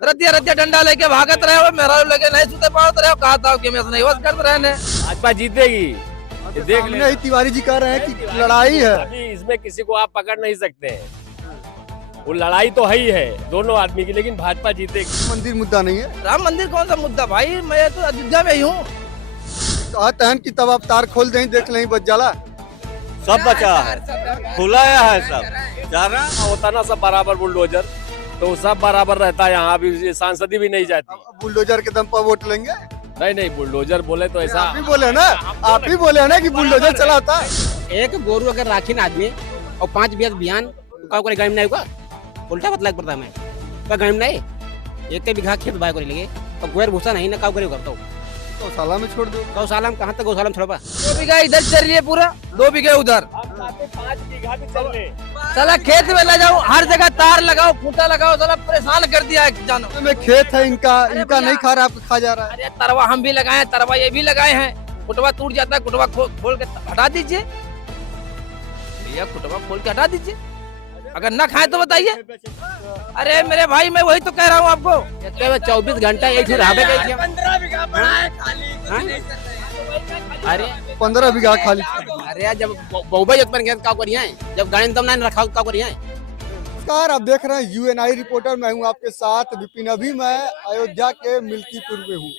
रतिया रतिया डंडा लेके भागत रहे हो, मेरा लगे नहीं सुते पाओ रहे हो, कहा था कि मैं नहीं बस कर रहे ने। भाजपा जीतेगी। तो देख सामने लेना। ही तिवारी जी कह रहे हैं कि लड़ाई है। अभी इसमें किसी को आप पकड़ नहीं सकते हैं, वो लड़ाई तो है ही है दोनों आदमी की, लेकिन भाजपा जीतेगी। मंदिर मुद्दा नहीं है। राम मंदिर कौन सा मुद्दा भाई, मैं तो अयोध्या में ही हूँ। कहते हैं कि तब आप तार खोल दें देख लें बच जाला। सब बचा है, खुलाया है सब चारा। होता ना सब बराबर बुलडोजर, तो सब बराबर रहता है। यहाँ भी सांसदी भी नहीं जाती। अब बुलडोजर के दम पर वोट लेंगे। नहीं नहीं, बुलडोजर बोले तो ऐसा आप ही बोले ना, आप ही बोले ना कि बुलडोजर चलाता है। एक गोरू अगर राखी ना आदमी और 5 बिया बिहान का करे गाइम नहीं होगा, उल्टा बतला पड़ता है। मैं गाइम नहीं, एक के बिघा खेत भाई करे लगे और गोयर भूसा नहीं ना का करे करता हूँ। गौशाला में छोड़ दो। गौशाला में कहाँ तक गौशाला में छोड़बा। 2 बीघा इधर चल रही है पूरा, 2 बीघे उधर। 5 बीघा भी चल रहे। साला खेत में ले जाओ, हर जगह तार लगाओ, खूंटा लगाओ, साला परेशान कर दिया है किसानों। में खेत है इनका, अरे इनका भैया। नहीं खा रहा, आपका खा जा रहा है। अरे तरवा हम भी लगाए हैं, तरवा ये भी लगाए हैं। कुटवा टूट जाता है, कुटवा खोल के हटा दीजिए भैया, कुटवा खोल के हटा दीजिए। अगर ना खाए तो बताइए। अरे मेरे भाई, मैं वही तो कह रहा हूँ आपको। 24 घंटा एक रहबे के। 15 बीघा पड़ा है खाली। अरे 15 बीघा खाली। अरे यार, जब बहुबा जब पर का करिए, जब गाड़ी में तब नहीं रखा का करिए। नमस्कार, आप देख रहे हैं यूएनआई रिपोर्टर। मैं हूं आपके साथ विपिन। अभी मैं अयोध्या के मिल्कीपुर में हूं।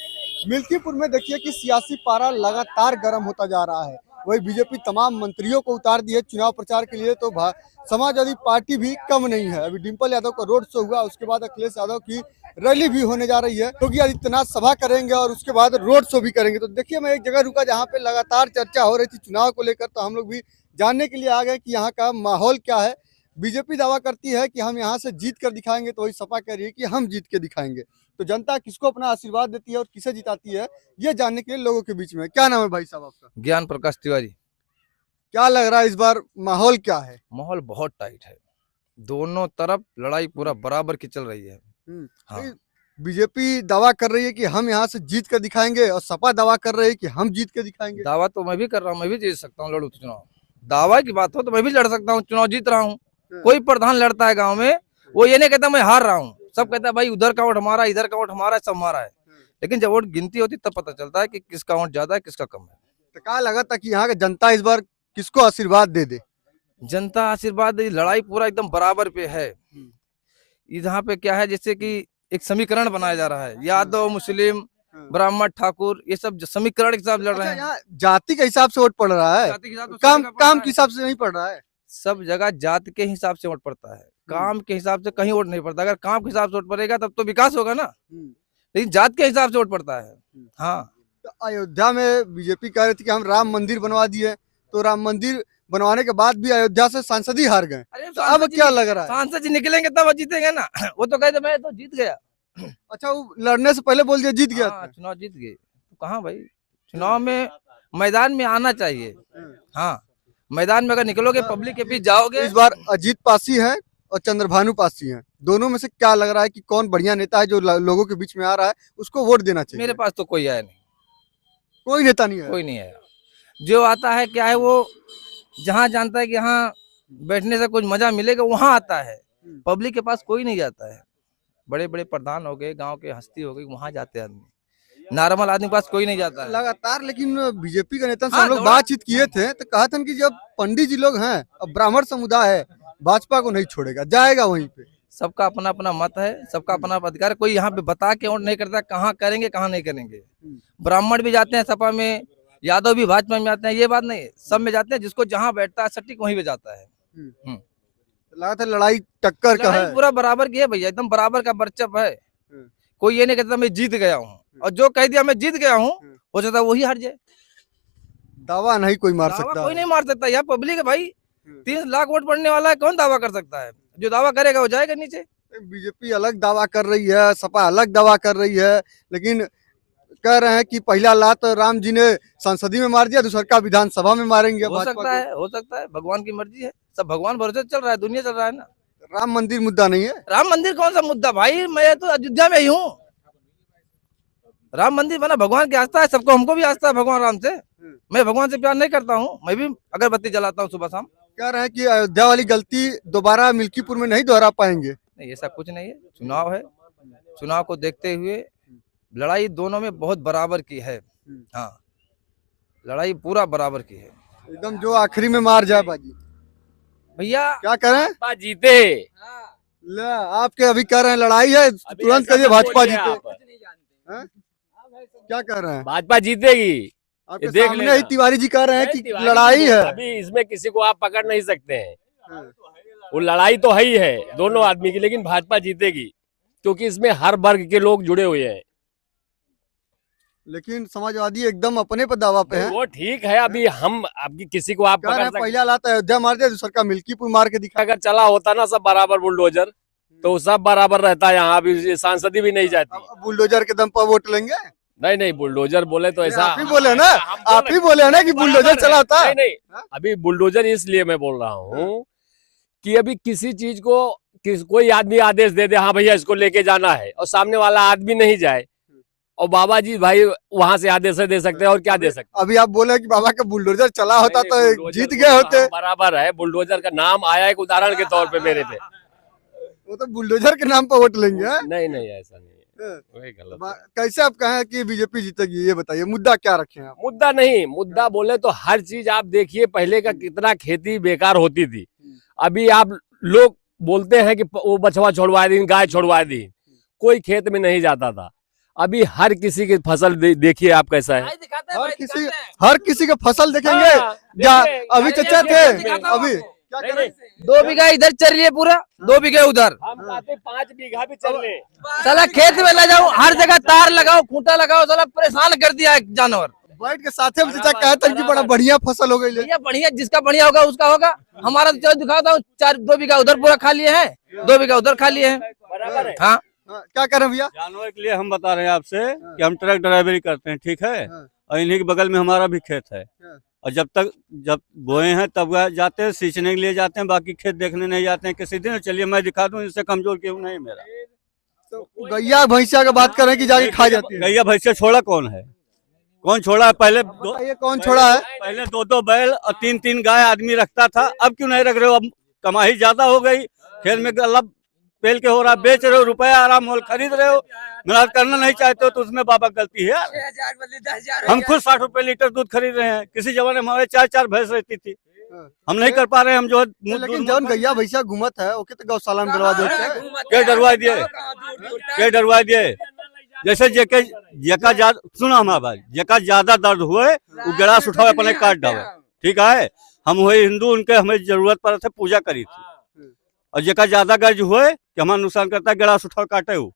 मिल्कीपुर में देखिए कि सियासी पारा लगातार गर्म होता जा रहा है। वही बीजेपी तमाम मंत्रियों को उतार दी है चुनाव प्रचार के लिए, तो समाजवादी पार्टी भी कम नहीं है। अभी डिम्पल यादव का रोड शो हुआ, उसके बाद अखिलेश यादव की रैली भी होने जा रही है। योगी आदित्यनाथ सभा करेंगे और उसके बाद रोड शो भी करेंगे। तो देखिए, मैं एक जगह रुका जहाँ पे लगातार चर्चा हो रही थी चुनाव को लेकर, तो हम लोग भी जानने के लिए आ गए कि यहाँ का माहौल क्या है। बीजेपी दावा करती है कि हम यहाँ से जीत कर दिखाएंगे, तो वही सपा कह रही है कि हम जीत के दिखाएंगे। तो जनता किसको अपना आशीर्वाद देती है और किसे जिताती है, ये जानने के लिए लोगों के बीच में। क्या नाम है भाई साहब आपका? ज्ञान प्रकाश तिवारी। क्या लग रहा है इस बार माहौल क्या है? माहौल बहुत टाइट है, दोनों तरफ लड़ाई पूरा बराबर की चल रही है। हाँ। बीजेपी दावा कर रही है कि हम यहाँ से जीत कर दिखाएंगे और सपा दावा कर रही है कि हम जीत के दिखाएंगे। दावा तो मैं भी कर रहा हूँ, मैं भी जीत सकता हूँ, लड़ू तो चुनाव। दावा की बात हो तो मैं भी लड़ सकता हूँ, चुनाव जीत रहा हूँ। कोई प्रधान लड़ता है गांव में, वो ये नहीं कहता मैं हार रहा हूँ। सब कहता है भाई उधर का वोट हमारा, इधर का वोट हमारा, सब हमारा है। लेकिन जब वोट गिनती होती तब पता चलता है कि किसका वोट ज्यादा है, किसका कम है। तो क्या लगा था कि यहाँ का जनता इस बार किसको आशीर्वाद दे दे? जनता आशीर्वाद, लड़ाई पूरा एकदम बराबर पे है। यहाँ पे क्या है, जैसे कि एक समीकरण बनाया जा रहा है, यादव मुस्लिम ब्राह्मण ठाकुर, ये सब समीकरण के हिसाब लड़ रहे अच्छा, हैं। यहाँ जाति के हिसाब से वोट पड़ रहा है, जाति के हिसाब से काम सब जगह पड़ काम रहा के है। हिसाब से नहीं पड़ रहा है। सब जगह जात के हिसाब से वोट पड़ता है, काम के हिसाब से कहीं वोट नहीं पड़ता। अगर काम के हिसाब से वोट पड़ेगा तब तो विकास होगा ना, लेकिन जात के हिसाब से वोट पड़ता है। हाँ, तो अयोध्या में बीजेपी कह रही थी कि हम राम मंदिर बनवा दिए, तो राम मंदिर बनवाने के बाद भी अयोध्या से सांसद ही हार गए। तो अब क्या लग रहा है? सांसद जी निकलेंगे तब जीतेंगे ना। वो तो कहते मैं तो जीत गया। अच्छा, वो लड़ने से पहले बोल दिया जीत गया हाँ, था। चुनाव जीत गए तो कहाँ भाई, चुनाव में मैदान में आना चाहिए। हाँ, मैदान में अगर निकलोगे, पब्लिक के बीच जाओगे। इस बार अजीत पासी है और चंद्रभानु पासी है, दोनों में से क्या लग रहा है कि कौन बढ़िया नेता है जो लोगों के बीच में आ रहा है, उसको वोट देना चाहिए? मेरे पास तो कोई आया नहीं, कोई नेता नहीं है। कोई नहीं आया। जो आता है क्या है, वो जहाँ जानता है कि यहाँ बैठने से कुछ मजा मिलेगा वहां आता है। पब्लिक के पास कोई नहीं जाता है। बड़े बड़े प्रधान हो गए, गांव के हस्ती हो गई, वहां जाते हैं आदमी। नॉर्मल आदमी के पास कोई नहीं जाता है। लगातार लेकिन बीजेपी के नेता से हाँ, हम लोग दौड़ा- बातचीत किए थे, तो कहा था कि जब पंडित जी लोग हैं, अब ब्राह्मण समुदाय है, भाजपा को नहीं छोड़ेगा, जाएगा वहीं पे। सबका अपना अपना मत है, सबका अपना अपना अधिकार है। कोई यहाँ पे बता के वोट नहीं करता कहाँ करेंगे कहाँ नहीं करेंगे। ब्राह्मण भी जाते हैं सपा में, यादव भी भाजपा में जाते हैं, ये बात नहीं है, सब में जाते हैं। जिसको जहाँ बैठता है सटीक वहीं पे जाता है। लगा था लड़ाई टक्कर का लड़ाई है। पूरा बराबर की है भैया, एकदम बराबर का बरचप है। कोई ये नहीं कहता मैं जीत गया हूँ, और जो कह दिया मैं जीत गया हूँ, हो सकता है वही हार जाए। दावा नहीं कोई मार दावा सकता कोई है। नहीं मार सकता यार, पब्लिक है भाई। 3 लाख वोट पड़ने वाला है, कौन दावा कर सकता है? जो दावा करेगा वो जाएगा नीचे। बीजेपी अलग दावा कर रही है, सपा अलग दावा कर रही है, लेकिन कह रहे हैं कि पहला लात राम जी ने संसदी में मार दिया, दूसरा का विधानसभा में मारेंगे हो भाजपा सकता है, हो सकता है, भगवान की मर्जी है। सब भगवान भरोसे चल रहा है, दुनिया चल रहा है ना। को। राम मंदिर मुद्दा नहीं है। राम मंदिर कौन सा मुद्दा भाई, मैं तो अयोध्या में ही हूँ। राम मंदिर बना, भगवान की आस्था है, सबको, हमको भी आस्था है भगवान राम से। मैं भगवान से प्यार नहीं करता हूँ, मैं भी अगरबत्ती जलाता हूँ सुबह शाम। कह रहे हैं कि अयोध्या वाली गलती दोबारा मिल्कीपुर में नहीं दोहरा पाएंगे। नहीं, ऐसा कुछ नहीं है। चुनाव है, चुनाव को देखते हुए लड़ाई दोनों में बहुत बराबर की है। हाँ, लड़ाई पूरा बराबर की है एकदम जो आखिरी में मार जाए बाजी। भैया। क्या करें? भाजपा जीते। ले, आपके अभी कह रहे हैं लड़ाई है, तुरंत कहिए भाजपा जीते। हैं? क्या कह रहे हैं? भाजपा जीतेगी। आपके देख सामने लेना। ही तिवारी जी कह रहे हैं कि तिवारी लड़ाई जी, है। अभी इसमें किसी को आप पकड़ नहीं सकते हैं। वो लड़ाई तो है ही है दोनों आदमी की, लेकिन भाजपा जीतेगी क्योंकि इसमें हर वर्ग के लोग जुड़े हुए हैं। लेकिन समाजवादी एकदम अपने पर दावा पे है। वो ठीक है, अभी हम अभी किसी को आप कह रहे पकड़ हैं सकते। पहला लात अयोध्या मार दिया, दूसरा का मिल्कीपुर मार के दिखा। अगर चला होता ना सब बराबर बुलडोजर, तो सब बराबर रहता है। यहाँ अभी सांसदी भी नहीं जाती। अब बुलडोजर के दम पर वोट लेंगे? नहीं, बुलडोजर बोले तो ऐसा आप ही बोले ना, हम बोले- आप ही बोले ना कि बुलडोजर बराबर है। चलाता है। नहीं, अभी बुलडोजर इसलिए मैं बोल रहा हूँ कि अभी किसी चीज को कोई आदमी आदेश दे दे, हाँ भैया इसको लेके जाना है, और सामने वाला आदमी नहीं जाए, और बाबा जी भाई वहां से आदेश दे सकते हैं और क्या दे सकते अभी आप बोले कि बाबा का बुलडोजर चला होता नहीं, तो बुलडोजर जीत गए होते। बराबर है, बुलडोजर का नाम आया एक उदाहरण के तौर पे मेरे पे। वो तो बुलडोजर के नाम पर वोट लेंगे। हैं? नहीं ऐसा नहीं है, वही गलत है। कैसे आप कहें कि बीजेपी जीतेगी, ये बताइए मुद्दा क्या रखे हैं आप? मुद्दा नहीं, मुद्दा बोले तो हर चीज आप देखिए, पहले का कितना खेती बेकार होती थी। अभी आप लोग बोलते हैं कि वो बछवा छोड़वा दी, गाय छोड़वा दी, कोई खेत में नहीं जाता था। अभी हर किसी की फसल देखिए आप कैसा है। हर किसी का फसल देखेंगे। हाँ, देखिए, अभी चचा थे, अभी क्या नहीं, करें? नहीं, 2 बीघा इधर चल रही है पूरा, 2 बीघे उधर। हम चाहते 5 बीघा भी चल ले। साला खेत में ले जाओ, हर जगह तार लगाओ, खूंटा लगाओ, साला परेशान कर दिया है जानवर। बैठ के साथे में चचा कहते हैं कि बड़ा बढ़िया फसल हो गई। भैया बढ़िया, जिसका बढ़िया होगा उसका होगा। हमारा तो चलो दिखाता हूँ, 2 बीघा उधर पूरा खा लिए हैं, 2 बीघा उधर खा लिए हैं। बराबर है। हाँ, क्या करें भैया? जानवर के लिए हम बता रहे हैं आपसे कि हम ट्रक ड्राइवरी करते हैं, ठीक है, और इन्हीं के बगल में हमारा भी खेत है। और जब बोए हैं तब जाते हैं, सींचने के लिए जाते हैं, बाकी खेत देखने नहीं जाते हैं। किसी दिन चलिए मैं दिखा दूं, इससे कमजोर क्यों नहीं मेरा। तो गैया भैंसिया का बात करें कि जाके खा जाती है। गैया भैंसे छोड़ा कौन है? कौन छोड़ा है? पहले ये कौन छोड़ा है? पहले 2 बैल और 3 गाय आदमी रखता था, अब क्यों नहीं रख रहे हो? अब कमाई ज्यादा हो गई, खेत में गला पेल के हो रहा, बेच रहे हो, रुपया आराम मोल खरीद रहे हो, मेहनत करना नहीं चाहते हो, तो उसमें बाबा गलती है। हम खुद 60 रुपए लीटर दूध खरीद रहे हैं। किसी जमाने में हमारे 4 भैंस रहती थी, हम नहीं कर पा रहे हैं। हम जो है लेकिन जौन गैया भैंसिया घूमत है ओके तो गौशाला में डलवा देते हैं। क्या डरवा दिए? जैसे जेका सुना हमारा भाई, जेका ज्यादा दर्द हुए वो गिलास उठाओ अपने काट डालो, ठीक है। हम हुए हिंदू, उनके हमें जरूरत पड़े थे, पूजा करी थी। और जेका ज्यादा गर्ज हुए कि हमारा नुकसान करता है, गिलास उठाओ काटे हो।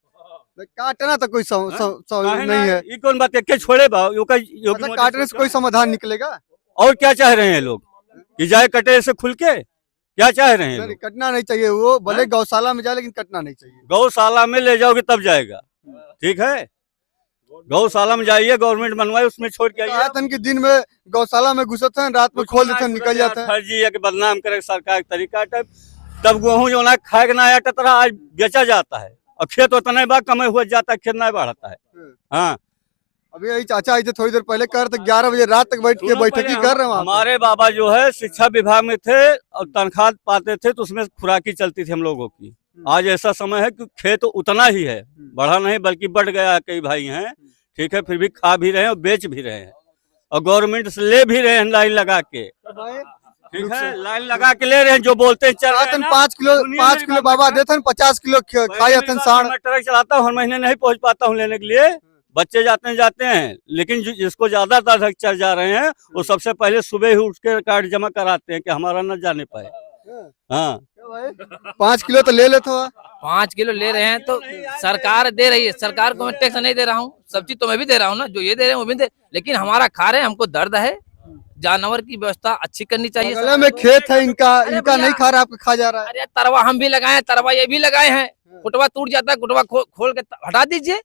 काटना तो कोई नहीं है। ये कौन बात है? क्या छोड़े मतलब काटने से कोई समाधान निकलेगा? और क्या चाह रहे हैं लोग कि जाए कटे से खुल के? क्या चाह रहे हैं नहीं, लोग? कटना नहीं चाहिए। वो भले गौशाला में जाए लेकिन कटना नहीं चाहिए। गौशाला में ले जाओगे तब जाएगा, ठीक है। गौशाला में जाइए, गवर्नमेंट बनवाए, उसमें छोड़ के आइए। आयतन के दिन में गौशाला में घुसते हैं, रात में खोल देते हैं, निकल जाते हैं। फर्जी है कि बदनाम करे सरकार का तरीका टाइप। तब गेहूं जो ना खाए के ना आया टतरा, आज बेचा जाता है, और खेत उतना बार कमाई हुआ जाता है, खेत नहीं बढ़ता है। हाँ, अभी यही चाचा आई थे थोड़ी देर पहले, कर तक 11 बजे रात तक बैठ के बैठकी कर रहे हैं। हमारे बाबा जो है शिक्षा विभाग में थे और तनख्वाह पाते थे, तो उसमें खुराकी चलती थी हम लोगों की। आज ऐसा समय है कि खेत उतना ही है, बढ़ा नहीं बल्कि बढ़ गया। कई भाई हैं, ठीक है, फिर भी खा भी रहे हैं और बेच भी रहे हैं, और गवर्नमेंट से ले भी रहे हैं लाइन लगा के, ठीक है, लाइन लगा के ले रहे हैं। जो बोलते हैं चल 5 किलो बाबा देते हैं, 50 किलो खाए जाते हैं। मैं ट्रक चलाता हूँ, हर महीने नहीं पहुँच पाता हूँ लेने के लिए। बच्चे जाते हैं, लेकिन जिसको ज्यादा दर्द चल जा रहे हैं वो सबसे पहले सुबह ही उठ के कार्ड जमा कराते हैं कि हमारा न जाने पाए। हाँ, 5 किलो तो ले लेते हो। 5 किलो ले रहे हैं तो सरकार दे रही है। सरकार को मैं टैक्स नहीं दे रहा हूँ, सब्जी तो मैं भी दे रहा हूँ ना, जो ये दे रहे हैं वो भी दे, लेकिन हमारा खा रहे हैं, हमको दर्द है। जानवर की व्यवस्था अच्छी करनी चाहिए। बगल में खेत है इनका नहीं खा रहा, आपका खा जा रहा है। अरे तरवा हम भी लगाए हैं, तरवा ये भी लगाए हैं। कुटवा टूट जाता है, कुटवा खोल के हटा दीजिए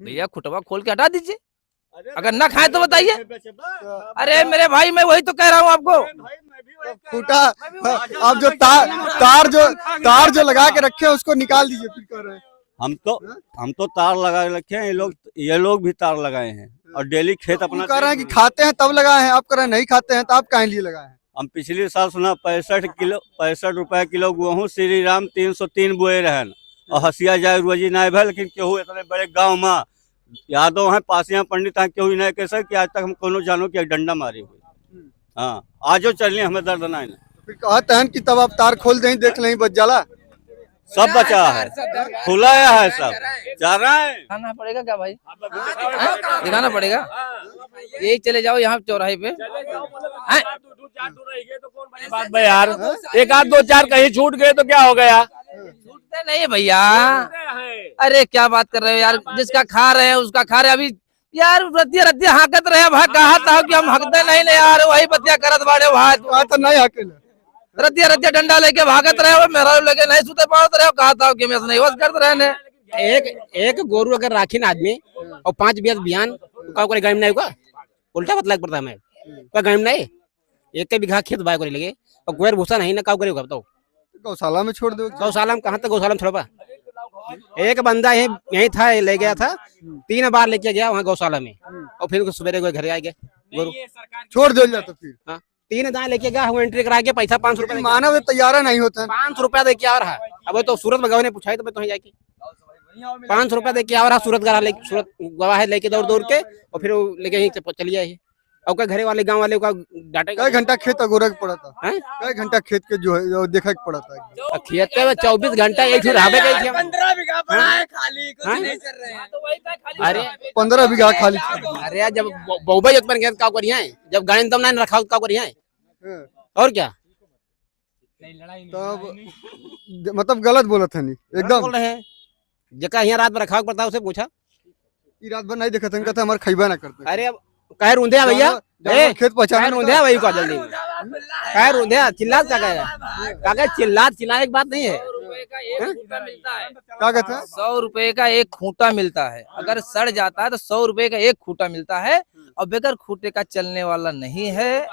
भैया, कुटवा खोल के हटा दीजिए। अगर ना खाए तो बताइए। अरे मेरे भाई, मैं वही तो कह रहा हूँ आपको। टूटा, आप जो तार जो लगा के रखे हैं उसको निकाल दीजिए, फिर कर रहे हैं। हम तो तार लगा रखे हैं, ये लोग भी तार लगाए हैं, और डेली खेत अपना कह रहे हैं कि खाते हैं तब लगाए हैं, आप कह रहे हैं नहीं खाते हैं तो आप काहे लिए लगाए हैं? हम पिछले साल सुना 65 रुपए किलो गेहूँ श्री राम 303 बोए रहन, और हसिया जाए रोजी ना भे, लेकिन केहू इतने बड़े गांव में यादव हैं, पासिया पंडित हैं, केहू नहीं कह सके कि आज तक हम कोनो जानो कि डंडा मारी हुई। हाँ, आजो चलने हमें दर्द ना है। फिर कहते हैं कि तब आप तार खोल दें देख लें बच जाला। सब बचा है, खुला है, सब जा रहा है। दिखाना पड़ेगा क्या भाई? दिखाना पड़ेगा। यही चले जाओ यहाँ चौराहे पे। बात भाई यार, एक आध दो चार कहीं छूट गए तो क्या हो गया? छूटते नहीं है भैया। अरे क्या बात कर रहे हो यार, जिसका खा रहे हैं उसका खा रहे हैं। अभी यार रतिया रतिया हाकत रहे भाई, कहा था कि हम हकते नहीं ले यार, वही बतिया करत बाड़े भाई। कहा तो नहीं हकेला, रतिया रतिया डंडा लेके भागत रहे हो, मेरा लेके नहीं सुते पावत रहे हो। कहा था कि मैं नहीं बस करते रहे ने। एक गोरू अगर राखी ना आदमी और 5 बीघा बियान का करे गायम नहीं होगा, उल्टा बतलाक पड़ता है। का गायम नहीं, एक बीघा खेत बाय करे लगे और गोयर भूसा नहीं ना का करेगा बताओ? गौशाला में छोड़ दो। गौशाला में कहाँ तक गौशाला में छोड़बा? एक बंदा यही था, ले गया था, 3 बार लेके गया वहाँ गौशाला में और फिर सवेरे घर आ गया गोरू। छोड़ दो जाता फिर। हाँ, 3 दाएं लेके गया, वो एंट्री करा के पैसा 500 रुपया मानव तैयार नहीं होता है। 500 रुपया दे के आ रहा। अब तो सूरत में गवाह ने पूछा है तो मैं तो जाके 500 रुपया दे के आ रहा। सूरत गवाह लेके दौड़ दौड़ के और फिर लेके यहीं चली जाए। और क्या घरे वाले गांव वाले का डाटा कई घंटा खेत अगोरा के पड़ा था, हैं? कई घंटा खेत के जो है देखा के पड़ा था। खेत में 24 घंटा एक ही रहबे गई थी। 15 बीघा पड़ा है खाली, कुछ नहीं चल रहे हैं। अरे 15 बीघा खाली। अरे यार, जब बहुबा जोत पर का करिया है, जब गाड़ी दम नहीं रखा का करिया है और क्या? तब मतलब गलत बोला था नहीं एकदम। बोल रहे हैं जका यहाँ रात में रखा पड़ता है, उसे पूछा ई रात भर नहीं देखा था, कहता हमारे खैबा ना करते। अरे अब कह रूंधे भैया, खेत पहचान कह रूंधे भाई का जल्दी कह रूंधे चिल्ला क्या कहेगा? काका चिल्ला एक बात नहीं है। क्या कहते हैं? 100 रुपए का एक खूंटा मिलता है, अगर सड़ जाता है तो 100 रुपए का एक खूंटा मिलता है, और बगैर खूंटे का चलने वाला नहीं है।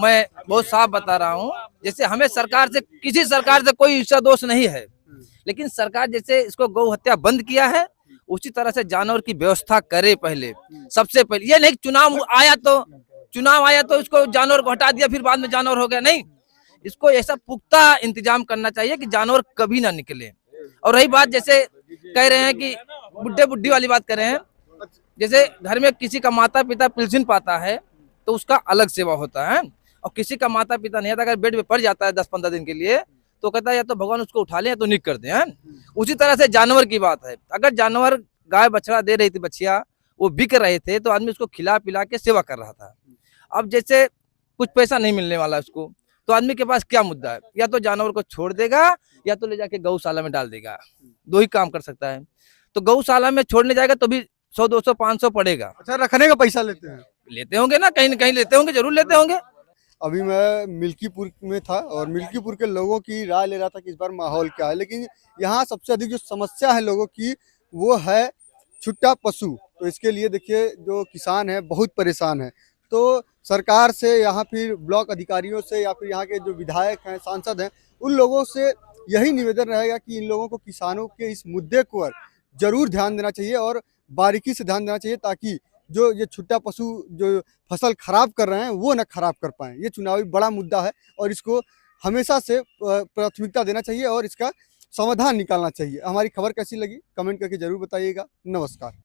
मैं बहुत साफ बता रहा हूँ। जैसे हमें सरकार से, किसी सरकार से कोई ईर्ष्या दोष नहीं है, लेकिन सरकार जैसे इसको गौ हत्या बंद किया है, उसी तरह से जानवर की व्यवस्था करे। पहले सबसे पहले ये नहीं चुनाव आया तो इसको जानवर को हटा दिया, फिर बाद में जानवर हो गया। नहीं, इसको ऐसा पुख्ता इंतजाम करना चाहिए कि जानवर कभी ना निकले। और रही बात, जैसे कह रहे हैं कि बुढ़े बुढ़ी वाली बात कर रहे हैं, जैसे घर में किसी का माता पिता पेंशन पाता है तो उसका अलग सेवा होता है, और किसी का माता पिता नहीं आता, अगर बेड पे पड़ जाता है 10-15 दिन के लिए, तो कहता है या तो भगवान उसको उठा ले या तो निक कर दे। उसी तरह से जानवर की बात है। अगर जानवर गाय बछड़ा दे रही थी, बछिया वो बिक रहे थे, तो आदमी उसको खिला पिला के सेवा कर रहा था। अब जैसे कुछ पैसा नहीं मिलने वाला उसको, तो आदमी के पास क्या मुद्दा है? या तो जानवर को छोड़ देगा या तो ले जाके गौशाला में डाल देगा। 2 ही काम कर सकता है। तो गौशाला में छोड़ने जाएगा तो भी 100, 200, 500 पड़ेगा। अच्छा, रखने का पैसा लेते हैं? लेते होंगे ना, कहीं न कहीं लेते होंगे, जरूर लेते होंगे। अभी मैं मिल्कीपुर में था और मिल्कीपुर के लोगों की राय ले रहा था कि इस बार माहौल क्या है, लेकिन यहाँ सबसे अधिक जो समस्या है लोगों की वो है छुट्टा पशु। तो इसके लिए देखिए जो किसान है बहुत परेशान है। तो सरकार से, यहाँ फिर ब्लॉक अधिकारियों से, या फिर यहाँ के जो विधायक हैं, सांसद हैं, उन लोगों से यही निवेदन रहेगा कि इन लोगों को किसानों के इस मुद्दे को जरूर ध्यान देना चाहिए और बारीकी से ध्यान देना चाहिए, ताकि जो ये छुट्टा पशु जो फसल खराब कर रहे हैं वो न खराब कर पाएं। ये चुनावी बड़ा मुद्दा है और इसको हमेशा से प्राथमिकता देना चाहिए और इसका समाधान निकालना चाहिए। हमारी खबर कैसी लगी कमेंट करके जरूर बताइएगा। नमस्कार।